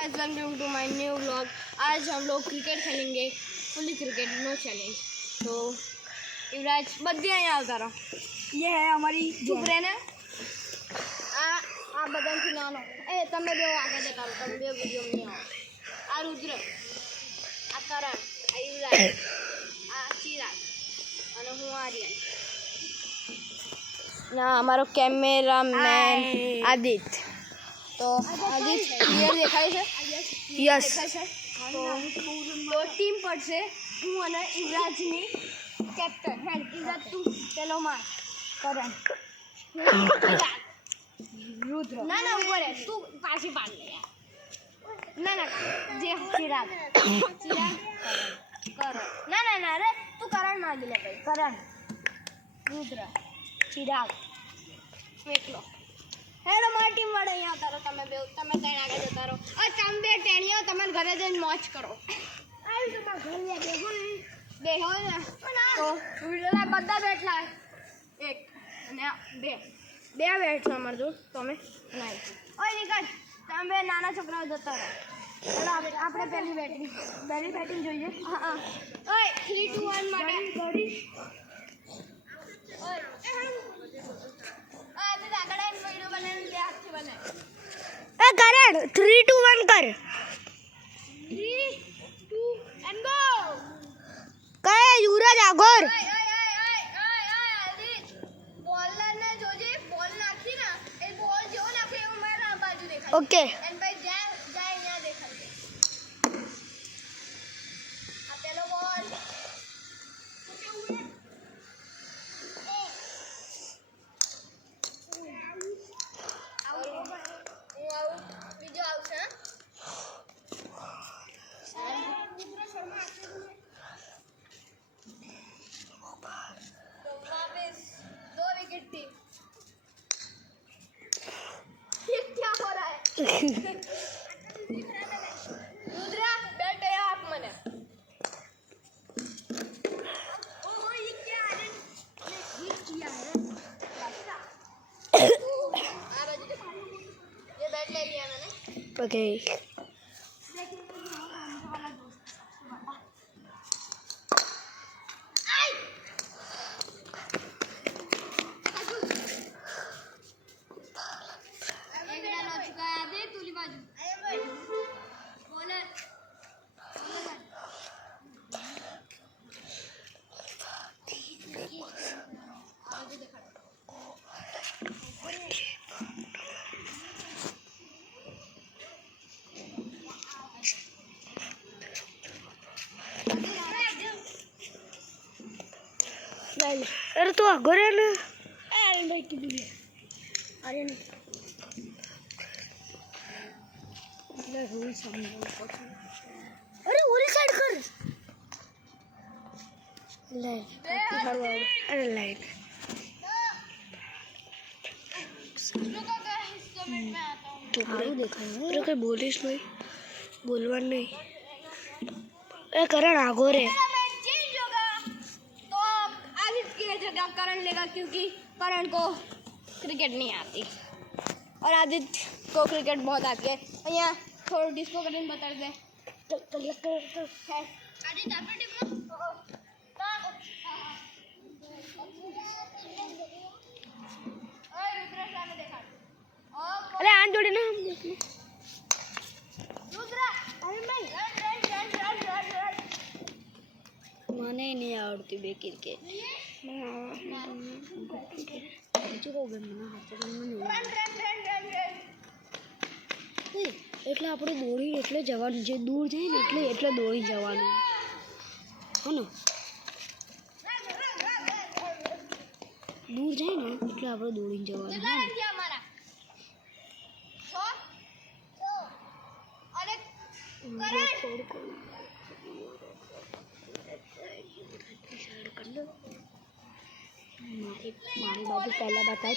Welcome to my new vlog. आज हम लोग क्रिकेट खेलेंगे, फुली क्रिकेट, नो चैलेंज। तो युवराज बद्दी અહીંયા આવતા રહો। ये है हमारी चुप रहना। આ બધાથી નાનો એ તમે બે આગળ જતા રહો, તમે બે વિડીયો નહીં આવો। આ રુદ્ર, આ કરણ, આ યુવરાજ, આ ચિરાગ અને હું આર્યન। ના અમારો કેમેરામેન આદિત્ય। तो आदित्य क्लियर देखाय છે? यस। तो टीम पर से હું અને યુવરાજની કેપ્ટન હે। યુવરાજ તું પેલો માર, કરણ, રુદ્ર। ના ના ઉપર તું પાછી પાડ લે યાર। ના ના જે ચિરાગ, ચિરાગ કરણ। ના ના ના રે તું કરણ માગી લે ભાઈ। કરણ, રુદ્ર, ચિરાગ, એકલો। हेलो मारी टीम वाले यहाँ तारो તમે બે તમે ત્રણ આગળ જતા રહો। તમે બે ટેણીઓ તમારા ઘરે જઈને મોજ કરો। આવી તમારા ઘરે બેહો ને તો વિડિયોના બધા બેઠલા એક અને બે બેઠો અમાર જો તમે નહીં। ઓય નિકળ તમે બે નાના છોકરાઓ જતા રહો। ચાલો આપણે પહેલી બેટિંગ જોઈએ। હા ઓય 3 2 1 માટે ગોડી ઓય करण 3 2 1 कर। 3 2 एंड गो। कहे युवराज आगोर बॉलर ने जोजे बॉल नाखी ना ए बॉल जो नाखे ए मारा बाजू देखा। ओके एंड भाई जाए यहां देखा। आ पेलो बॉल रुद्रा बैठ गया आप मने। ओ ये क्या है? ये किया है ये बैट ले लिया मैंने। ओके अरे तो आगोरे ना अरे भाई की भी अरे नहीं ले रूल सामने अरे ओरी साइड कर ले अरे लाइन तो करो देखा अरे कोई बोलिस नहीं बोलवा नहीं ए करण आगोरे जगह करण लेगा क्योंकि करण को क्रिकेट नहीं आती और आदित्य को क्रिकेट बहुत आती है। यहाँ थोड़ा डिस्को करने बता दे। अरे आन जोड़ी ना મને નહીં આવડતી બે ક્રિકેટ એટલે આપણે દોડી એટલે જવાનું જે દૂર જાય ને એટલે દોડી જવાનું હે ને દૂર જાય ને એટલે આપણે દોડી જવાનું मारी बाजू पहला बताए